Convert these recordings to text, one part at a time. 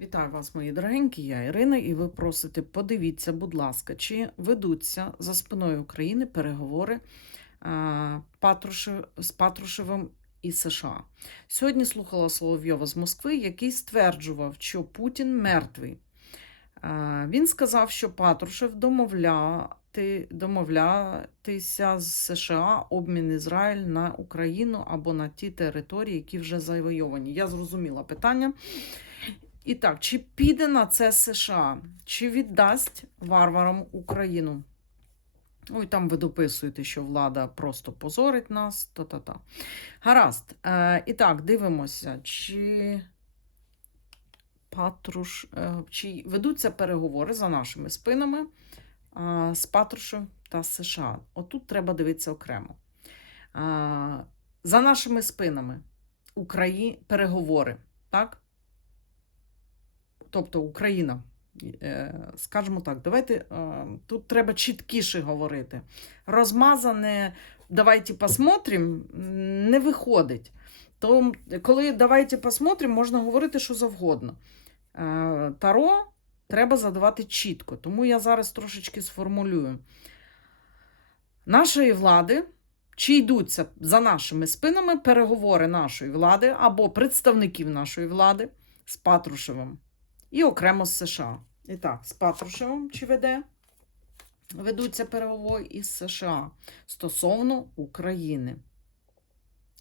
Вітаю вас, мої дорогенькі, я Ірина, і ви просите, подивіться, будь ласка, чи ведуться за спиною України переговори з Патрушевим і США. Сьогодні слухала Соловйова з Москви, який стверджував, що Путін мертвий. Він сказав, що Патрушев домовляти, домовлятися з США обмін Ізраїль на Україну або на ті території, які вже завойовані. Я зрозуміла питання. І так, чи піде на це США? Чи віддасть варварам Україну? Ой, там ви дописуєте, що влада просто позорить нас. Та-та-та. Гаразд. Е, і так, дивимося, чи Патруш, е, чи ведуться переговори за нашими спинами е, з Патрушем та США. Отут треба дивитися окремо. Е, за нашими спинами Украї... переговори, так? Тобто Україна. Е, Скажімо так, давайте е, тут треба чіткіше говорити. Розмазане, давайте посмотрим, не виходить. То коли давайте посмотрим, можна говорити що завгодно. Е, Таро треба задавати чітко, тому я зараз трошечки сформулюю. Нашої влади, чи йдуться за нашими спинами переговори нашої влади або представників нашої влади з Патрушевим і окремо з США. І так, з Патрушевим чи веде? Ведуться переговори із США стосовно України.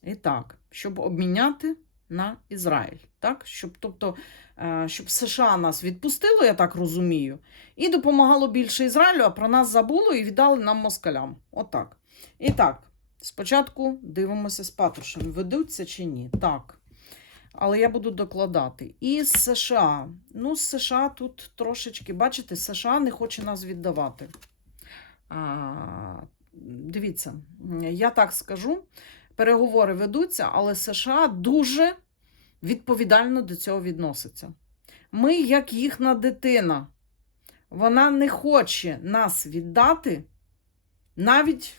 І так, щоб обміняти на Ізраїль. Так? Щоб, тобто, е, щоб США нас відпустило, я так розумію, і допомагало більше Ізраїлю, а про нас забуло і віддали нам москалям. Отак. І так, спочатку дивимося з Патрушем, ведуться чи ні. Так але я буду докладати. І з США. Ну, з США тут трошечки, бачите, США не хоче нас віддавати. А, Дивіться, я так скажу: переговори ведуться, але США дуже відповідально до цього відноситься. Ми, як їхня дитина, вона не хоче нас віддати навіть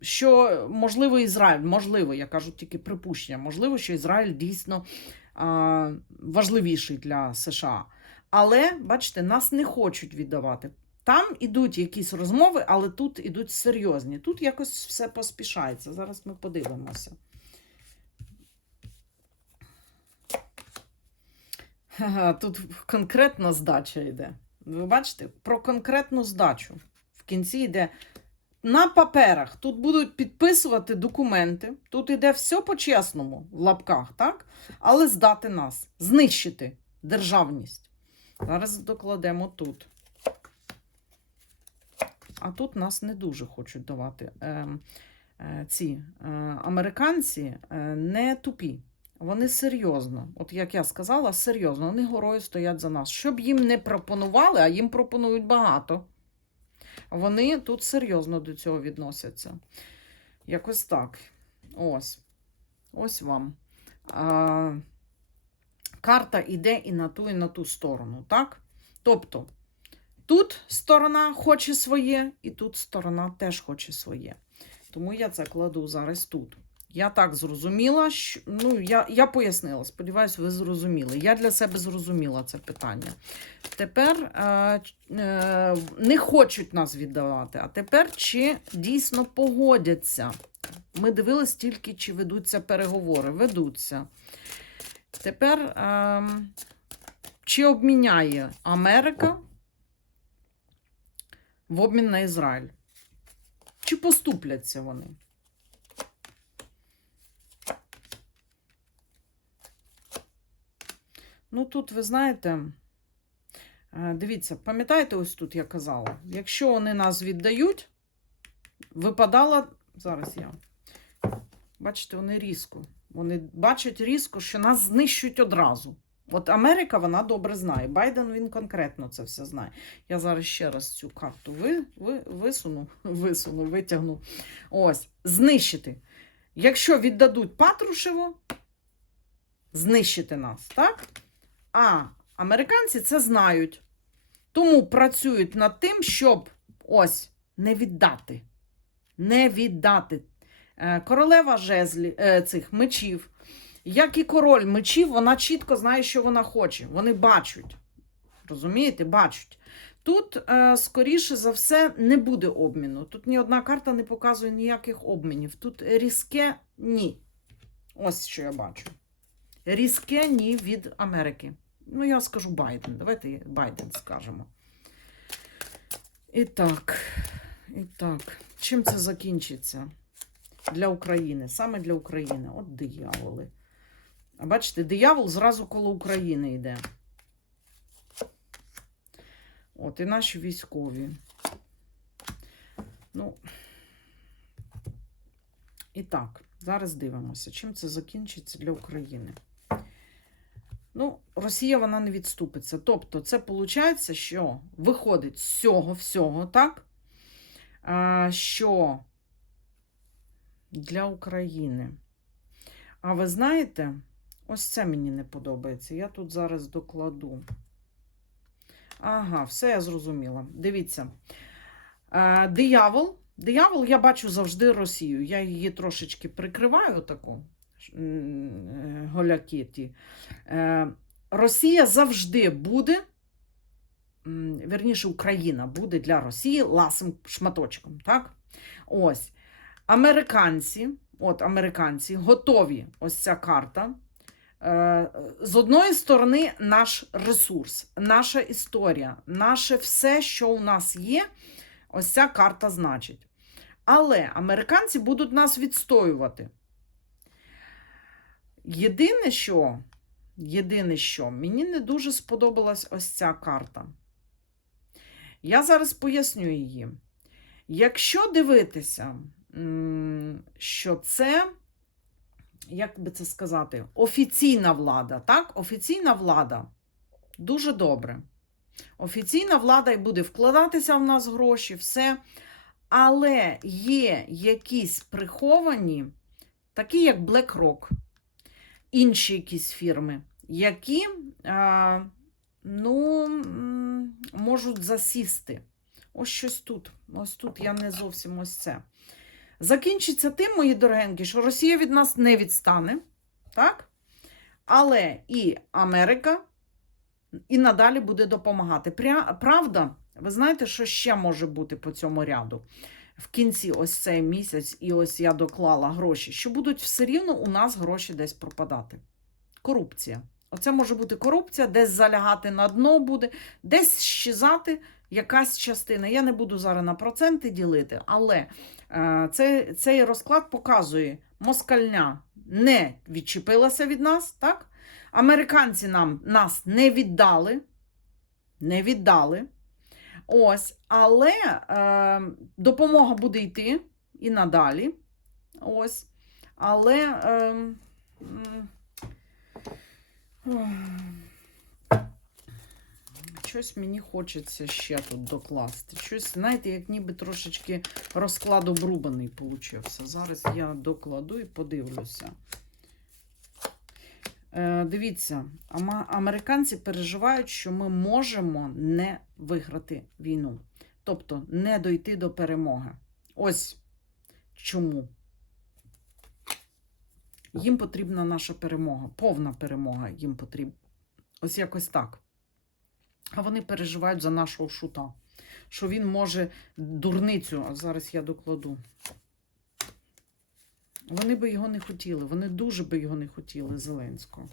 що, можливо, Ізраїль, можливо, я кажу тільки припущення, можливо, що Ізраїль дійсно а, важливіший для США. Але, бачите, нас не хочуть віддавати. Там ідуть якісь розмови, але тут ідуть серйозні. Тут якось все поспішається. Зараз ми подивимося. Тут конкретна здача йде. Ви бачите, про конкретну здачу. В кінці йде на паперах тут будуть підписувати документи. Тут іде все по-чесному, в лапках, так? Але здати нас, знищити державність. Зараз докладемо тут. А тут нас не дуже хочуть давати. Е, е, Ці е, американці е, не тупі. Вони серйозно, от як я сказала, серйозно, вони горою стоять за нас. Щоб їм не пропонували, а їм пропонують багато. Вони тут серйозно до цього відносяться. Якось так. Ось. Ось вам. А, Карта йде і на ту, і на ту сторону, так? Тобто, тут сторона хоче своє, і тут сторона теж хоче своє. Тому я це кладу зараз тут. Я так зрозуміла, що ну, я я пояснила, сподіваюся, ви зрозуміли. Я для себе зрозуміла це питання. Тепер е, е, не хочуть нас віддавати, а тепер чи дійсно погодяться. Ми дивились тільки, чи ведуться переговори. Ведуться. Тепер е, чи обміняє Америка в обмін на Ізраїль? Чи поступляться вони? Ну, тут, ви знаєте, е, дивіться, пам'ятаєте, ось тут я казала, якщо вони нас віддають, випадала. Зараз я. Бачите, вони різко. Вони бачать різко, що нас знищують одразу. От Америка вона добре знає. Байден він конкретно це все знає. Я зараз ще раз цю карту ви, ви, висуну, висуну, витягну. Ось, знищити. Якщо віддадуть Патрушеву, знищити нас, так? А американці це знають. Тому працюють над тим, щоб ось не віддати. Не віддати. Е, королева жезлі, е, цих мечів. Як і король мечів, вона чітко знає, що вона хоче. Вони бачать. Розумієте, бачать. Тут, е, скоріше за все, не буде обміну. Тут ні одна карта не показує ніяких обмінів. Тут різке ні. Ось що я бачу. Різке ні від Америки. Ну, я скажу Байден. Давайте Байден скажемо. І так, і так. Чим це закінчиться для України? Саме для України. От дияволи. А бачите, диявол зразу коло України йде. От, і наші військові. Ну, і так, зараз дивимося, чим це закінчиться для України. Ну, Росія вона не відступиться. Тобто, це виходить, що виходить з цього всього, так? Що для України. А ви знаєте, ось це мені не подобається. Я тут зараз докладу. Ага, все я зрозуміла. Дивіться. Диявол. Диявол, я бачу завжди Росію. Я її трошечки прикриваю таку м. Е, Росія завжди буде, верніше, Україна буде для Росії ласим шматочком. Так? Ось. Американці, от американці готові, ось ця карта. Е, З одної сторони, наш ресурс, наша історія, наше все, що у нас є, ось ця карта значить. Але американці будуть нас відстоювати. Єдине, що, єдине, що мені не дуже сподобалась ось ця карта. Я зараз поясню її. Якщо дивитися, що це, як би це сказати, офіційна влада, так? Офіційна влада дуже добре. Офіційна влада і буде вкладатися в нас гроші, все. Але є якісь приховані, такі як BlackRock, інші якісь фірми, які ну, можуть засісти. Ось щось тут. Ось тут я не зовсім ось це. Закінчиться тим, мої дорогенькі, що Росія від нас не відстане. Так? Але і Америка і надалі буде допомагати. Правда, ви знаєте, що ще може бути по цьому ряду? В кінці ось цей місяць, і ось я доклала гроші, що будуть все рівно у нас гроші десь пропадати. Корупція. Оце може бути корупція, десь залягати на дно буде, десь щезати якась частина. Я не буду зараз на проценти ділити, але е, цей, цей розклад показує, москальня не відчепилася від нас, так? Американці нам нас не віддали. Не віддали. Ось, але е, допомога буде йти і надалі. Ось. Але. Е, щось мені хочеться ще тут докласти. Щось, знаєте, як ніби трошечки розклад обрубаний получився. Зараз я докладу і подивлюся. Е, дивіться, американці переживають, що ми можемо не виграти війну, тобто не дойти до перемоги. Ось чому. Їм потрібна наша перемога, повна перемога їм потрібна. Ось якось так. А вони переживають за нашого шута, що він може дурницю, а зараз я докладу. Вони би його не хотіли, вони дуже би його не хотіли, Зеленського.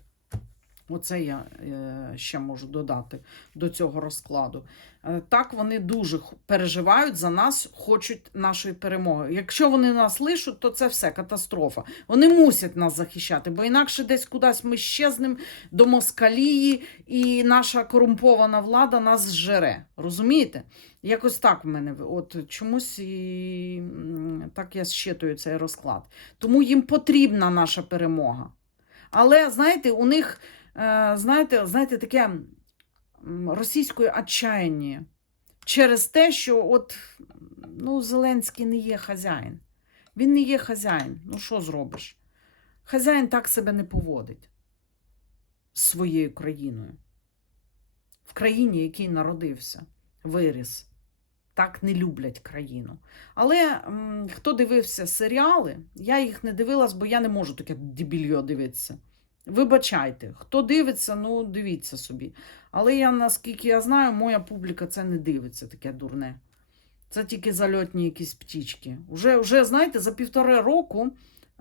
Оце я е, ще можу додати до цього розкладу. Е, так, вони дуже переживають за нас, хочуть нашої перемоги. Якщо вони нас лишуть, то це все катастрофа. Вони мусять нас захищати, бо інакше десь кудись ми щезнемо до москалії, і наша корумпована влада нас зжере. Розумієте? Якось так в мене. От чомусь і так я щитую цей розклад. Тому їм потрібна наша перемога. Але знаєте, у них знаєте, знаєте, таке м, російське отчаяння через те, що от ну, Зеленський не є хазяїн. Він не є хазяїн. Ну що зробиш? Хазяїн так себе не поводить з своєю країною. В країні, в якій народився, виріс. Так не люблять країну. Але хто дивився серіали, я їх не дивилась, бо я не можу таке дебільйо дивитися. Вибачайте, хто дивиться, ну дивіться собі. Але я, наскільки я знаю, моя публіка це не дивиться, таке дурне. Це тільки зальотні якісь птічки. Уже, уже знаєте, за півтора року,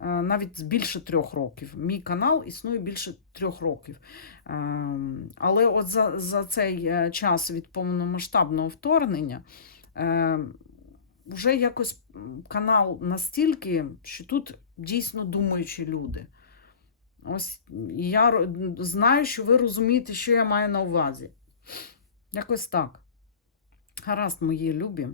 е, навіть більше трьох років. Мій канал існує більше трьох років. Ем, Але от за, за цей е, час від повномасштабного вторгнення е, вже якось канал настільки, що тут дійсно думаючі люди. Ось я знаю, що ви розумієте, що я маю на увазі. Якось так. Гаразд, мої любі.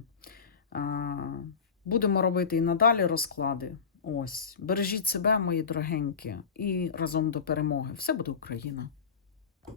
Будемо робити і надалі розклади. Ось. Бережіть себе, мої дорогенькі, і разом до перемоги. Все буде Україна.